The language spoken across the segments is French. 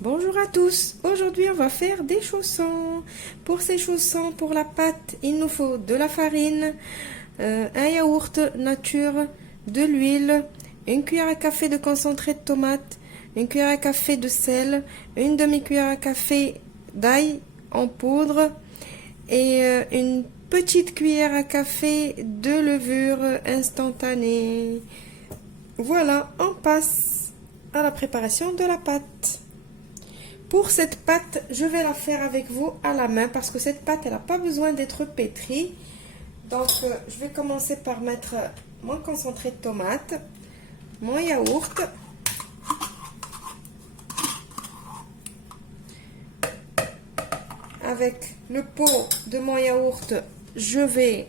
Bonjour à tous, aujourd'hui on va faire des chaussons. Pour ces chaussons, pour la pâte, il nous faut de la farine, un yaourt nature, de l'huile, une cuillère à café de concentré de tomate, une cuillère à café de sel, une demi-cuillère à café d'ail en poudre et une petite cuillère à café de levure instantanée. Voilà, on passe à la préparation de la pâte. Pour cette pâte, je vais la faire avec vous à la main parce que cette pâte, elle n'a pas besoin d'être pétrie. Donc, je vais commencer par mettre mon concentré de tomate, mon yaourt, avec le pot de mon yaourt, je vais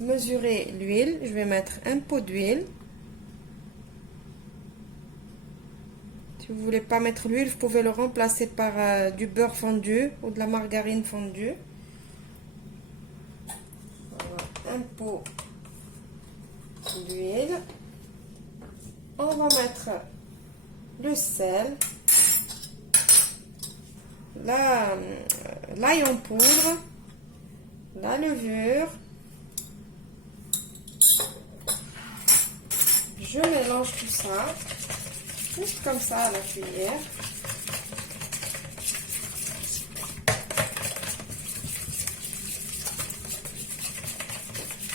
mesurer l'huile. Je vais mettre un pot d'huile. Si vous ne voulez pas mettre l'huile, vous pouvez le remplacer par du beurre fondu ou de la margarine fondue. Voilà, un pot d'huile. On va mettre le sel, l'ail en poudre, la levure. Je mélange tout ça. Juste comme ça à la cuillère.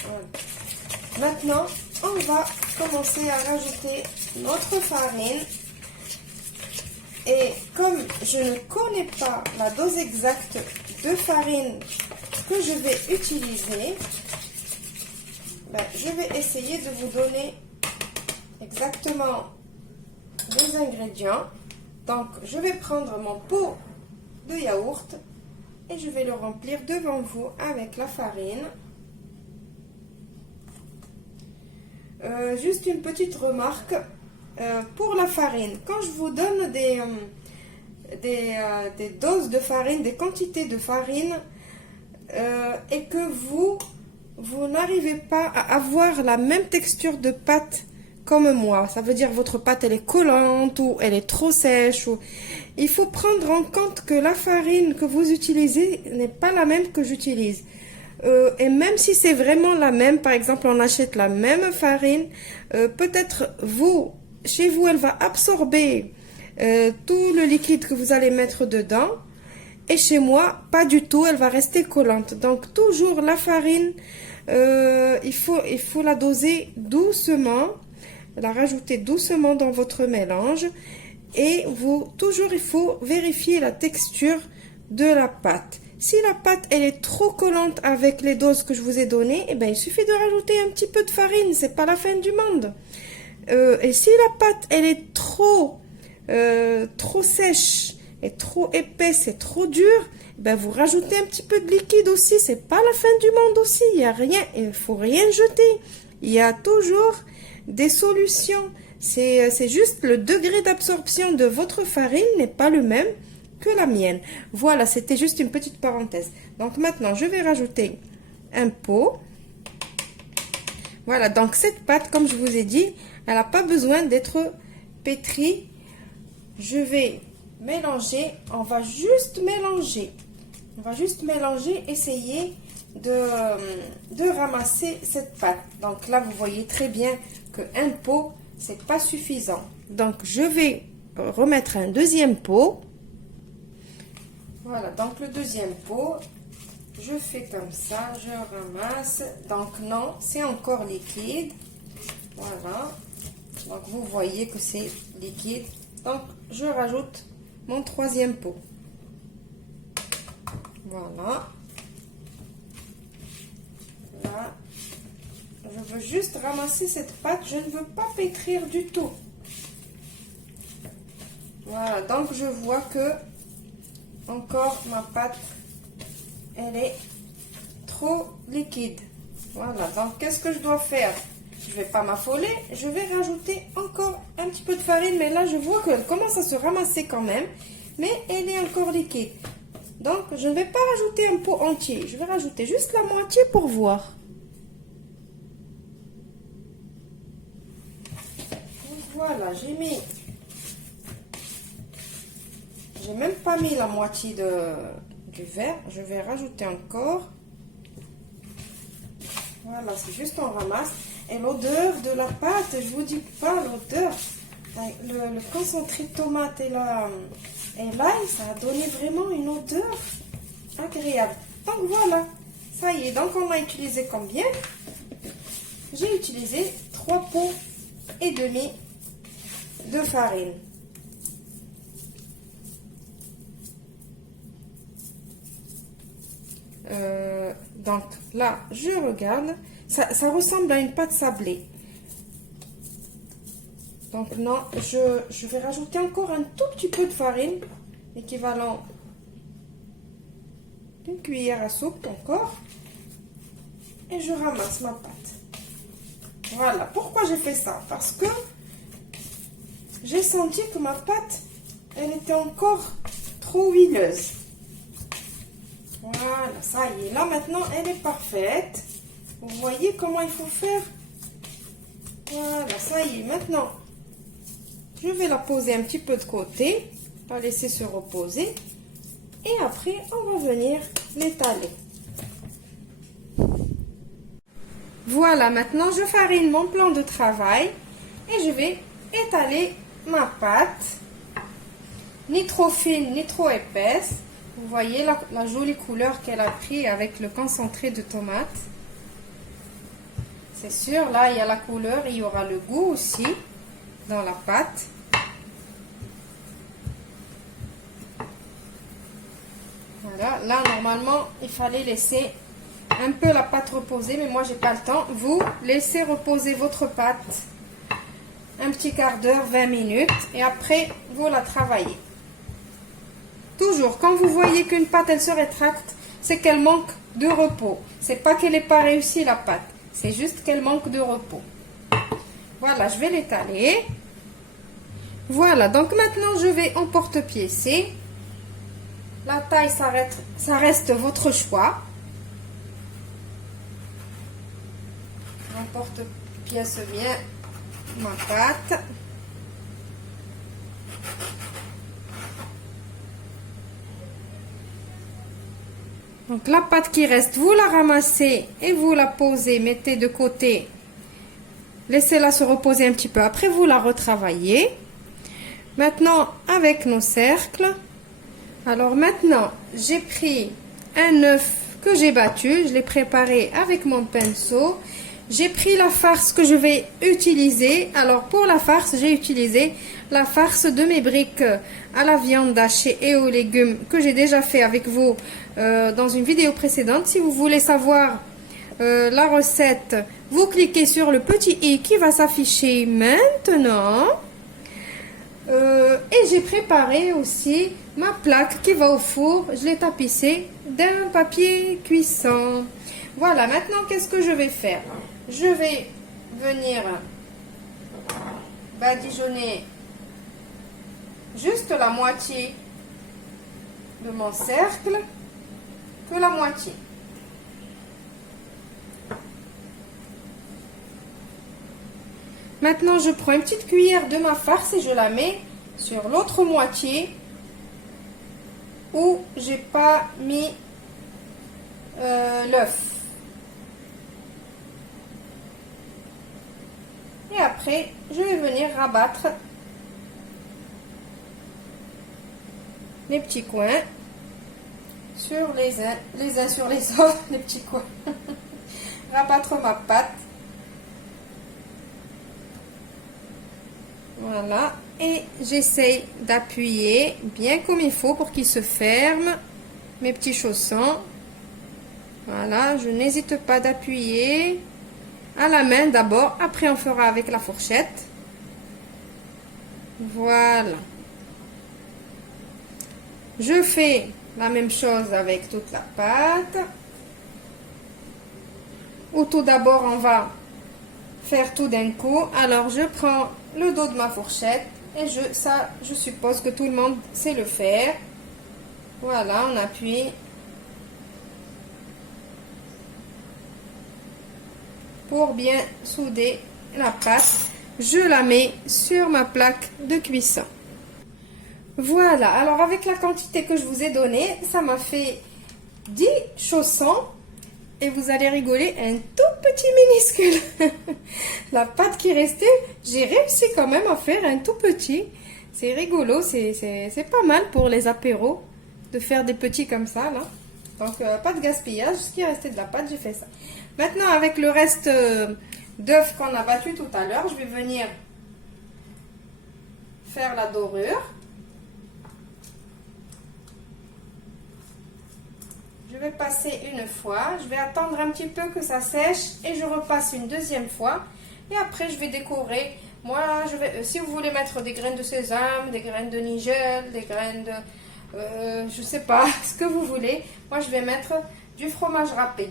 Voilà. Maintenant, on va commencer à rajouter notre farine. Et comme je ne connais pas la dose exacte de farine que je vais utiliser, je vais essayer de vous donner exactement les ingrédients. Donc je vais prendre mon pot de yaourt et je vais le remplir devant vous avec la farine. Juste une petite remarque pour la farine. Quand je vous donne des doses de farine, des quantités de farine et que vous n'arrivez pas à avoir la même texture de pâte comme moi, ça veut dire votre pâte elle est collante ou elle est trop sèche. Il faut prendre en compte que la farine que vous utilisez n'est pas la même que j'utilise. Et même si c'est vraiment la même, par exemple on achète la même farine, peut-être chez vous elle va absorber tout le liquide que vous allez mettre dedans. Et chez moi, pas du tout, elle va rester collante. Donc toujours la farine, il faut la doser doucement. La rajouter doucement dans votre mélange et toujours il faut vérifier la texture de la pâte. Si la pâte elle est trop collante avec les doses que je vous ai données, il suffit de rajouter un petit peu de farine, c'est pas la fin du monde. Et si la pâte elle est trop sèche et trop épaisse et trop dure, vous rajoutez un petit peu de liquide aussi, c'est pas la fin du monde aussi. Il y a rien, il faut rien jeter. Il y a toujours des solutions. C'est juste le degré d'absorption de votre farine n'est pas le même que la mienne. Voilà, c'était juste une petite parenthèse. Donc maintenant, je vais rajouter un pot. Voilà, donc cette pâte, comme je vous ai dit, elle n'a pas besoin d'être pétrie. Je vais mélanger, on va juste mélanger. On va juste mélanger, essayer de ramasser cette pâte. Donc là, vous voyez très bien qu'un pot, c'est pas suffisant. Donc, je vais remettre un deuxième pot. Voilà, donc le deuxième pot, je fais comme ça, je ramasse. Donc non, c'est encore liquide. Voilà. Donc, vous voyez que c'est liquide. Donc, je rajoute mon troisième pot. Voilà. Là, je veux juste ramasser cette pâte, je ne veux pas pétrir du tout. Voilà, donc je vois que encore ma pâte, elle est trop liquide. Voilà, donc qu'est-ce que je dois faire? Je ne vais pas m'affoler, je vais rajouter encore un petit peu de farine, mais là je vois qu'elle commence à se ramasser quand même, mais elle est encore liquide. Donc je ne vais pas rajouter un pot entier, je vais rajouter juste la moitié pour voir. Voilà, j'ai mis j'ai même pas mis la moitié du verre. Je vais rajouter encore. Voilà, c'est juste on ramasse. Et l'odeur de la pâte, je vous dis pas l'odeur. Le concentré de tomate et l'ail, ça a donné vraiment une odeur agréable. Donc voilà, ça y est. Donc on a utilisé combien? J'ai utilisé 3 pots et demi de farine. Donc là, je regarde, ça ressemble à une pâte sablée. Donc non, je vais rajouter encore un tout petit peu de farine, équivalent d'une cuillère à soupe encore. Et je ramasse ma pâte. Voilà, pourquoi j'ai fait ça? Parce que j'ai senti que ma pâte, elle était encore trop huileuse. Voilà, ça y est. Là, maintenant, elle est parfaite. Vous voyez comment il faut faire? Voilà, ça y est. Maintenant, je vais la poser un petit peu de côté. La laisser se reposer. Et après, on va venir l'étaler. Voilà, maintenant, je farine mon plan de travail. Et je vais étaler ma pâte. Ni trop fine, ni trop épaisse. Vous voyez la jolie couleur qu'elle a pris avec le concentré de tomate. C'est sûr, là, il y a la couleur, il y aura le goût aussi dans la pâte. Voilà, là, normalement, il fallait laisser un peu la pâte reposer, mais moi, j'ai pas le temps. Vous laissez reposer votre pâte un petit quart d'heure, 20 minutes, et après, vous la travaillez. Toujours, quand vous voyez qu'une pâte, elle se rétracte, c'est qu'elle manque de repos. C'est pas qu'elle n'est pas réussie, la pâte. C'est juste qu'elle manque de repos. Voilà, je vais l'étaler. Voilà, donc maintenant, je vais en porte-piécer. La taille, ça reste votre choix. On porte-pièce bien ma pâte. Donc la pâte qui reste, vous la ramassez et vous la posez, mettez de côté. Laissez-la se reposer un petit peu. Après, vous la retravaillez. Maintenant, avec nos cercles. Alors maintenant, j'ai pris un œuf que j'ai battu. Je l'ai préparé avec mon pinceau. J'ai pris la farce que je vais utiliser. Alors pour la farce, j'ai utilisé la farce de mes briques à la viande hachée et aux légumes que j'ai déjà fait avec vous dans une vidéo précédente. Si vous voulez savoir la recette, vous cliquez sur le petit i qui va s'afficher maintenant. Et j'ai préparé aussi ma plaque qui va au four. Je l'ai tapissée d'un papier cuisson. Voilà, maintenant qu'est-ce que je vais faire? Je vais venir badigeonner juste la moitié de mon cercle, que la moitié. Maintenant, je prends une petite cuillère de ma farce et je la mets sur l'autre moitié où j'ai pas mis l'œuf. Et après, je vais venir rabattre les petits coins sur les uns sur les autres, les petits coins. Rabattre ma pâte. Voilà. Et j'essaye d'appuyer bien comme il faut pour qu'il se ferme. Mes petits chaussons. Voilà, je n'hésite pas d'appuyer à la main d'abord, après on fera avec la fourchette. Voilà. Je fais la même chose avec toute la pâte. Ou tout d'abord on va faire tout d'un coup. Alors je prends le dos de ma fourchette et je suppose que tout le monde sait le faire. Voilà, on appuie. Pour bien souder la pâte, je la mets sur ma plaque de cuisson. Voilà, alors avec la quantité que je vous ai donnée, ça m'a fait 10 chaussons. Et vous allez rigoler, un tout petit minuscule. La pâte qui restait, j'ai réussi quand même à faire un tout petit. C'est rigolo, c'est pas mal pour les apéros de faire des petits comme ça, là. Donc, pas de gaspillage. Ce qui est resté de la pâte, j'ai fait ça. Maintenant, avec le reste d'œufs qu'on a battu tout à l'heure, je vais venir faire la dorure. Je vais passer une fois, je vais attendre un petit peu que ça sèche et je repasse une deuxième fois. Et après, je vais décorer. Moi, si vous voulez mettre des graines de sésame, des graines de nigel, des graines de... je sais pas, ce que vous voulez. Moi, je vais mettre du fromage râpé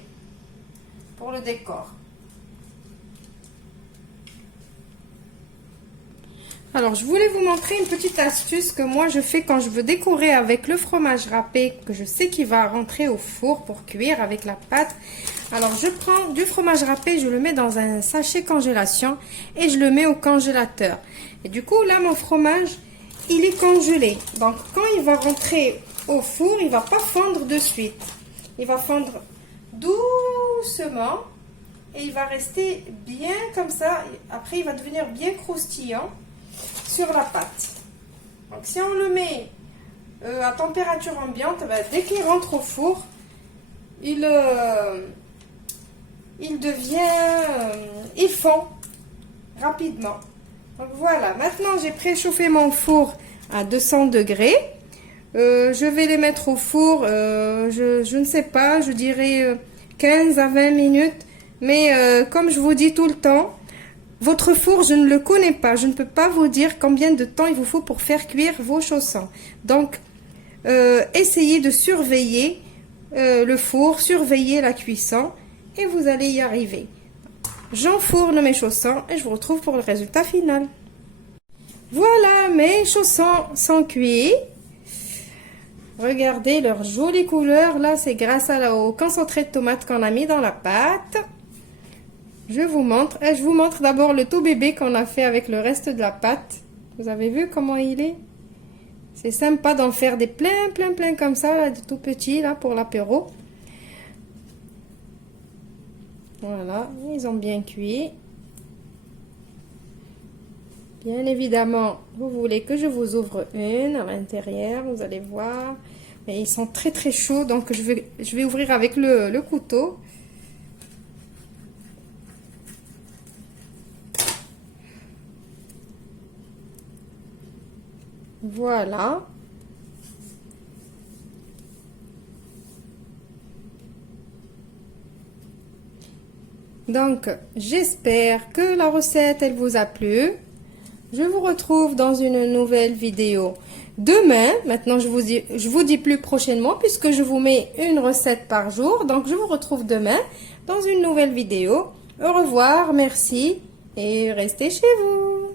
pour le décor. Alors, je voulais vous montrer une petite astuce que moi je fais quand je veux décorer avec le fromage râpé, que je sais qu'il va rentrer au four pour cuire avec la pâte. Alors, je prends du fromage râpé, je le mets dans un sachet congélation et je le mets au congélateur. Et du coup, là, mon fromage, il est congelé. Donc, quand il va rentrer au four, il ne va pas fondre de suite. Il va fondre doucement et il va rester bien comme ça. Après, il va devenir bien croustillant sur la pâte. Donc si on le met à température ambiante, dès qu'il rentre au four, il fond rapidement. Donc voilà, maintenant j'ai préchauffé mon four à 200 degrés. Je vais les mettre au four, je ne sais pas, je dirais 15 à 20 minutes. Mais comme je vous dis tout le temps, votre four, je ne le connais pas. Je ne peux pas vous dire combien de temps il vous faut pour faire cuire vos chaussons. Donc, essayez de surveiller le four, surveiller la cuisson et vous allez y arriver. J'enfourne mes chaussons et je vous retrouve pour le résultat final. Voilà, mes chaussons sont cuits. Regardez leur jolie couleur. Là, c'est grâce au concentré de tomate qu'on a mis dans la pâte. Je vous montre. Et je vous montre d'abord le tout bébé qu'on a fait avec le reste de la pâte. Vous avez vu comment il est? C'est sympa d'en faire des plein comme ça, là, des tout petits, là, pour l'apéro. Voilà, ils ont bien cuit. Bien évidemment, vous voulez que je vous ouvre une à l'intérieur, vous allez voir. Mais ils sont très chauds, donc je vais ouvrir avec le couteau. Voilà. Donc, j'espère que la recette, elle vous a plu. Je vous retrouve dans une nouvelle vidéo demain. Maintenant, je vous dis plus prochainement puisque je vous mets une recette par jour. Donc, je vous retrouve demain dans une nouvelle vidéo. Au revoir, merci et restez chez vous.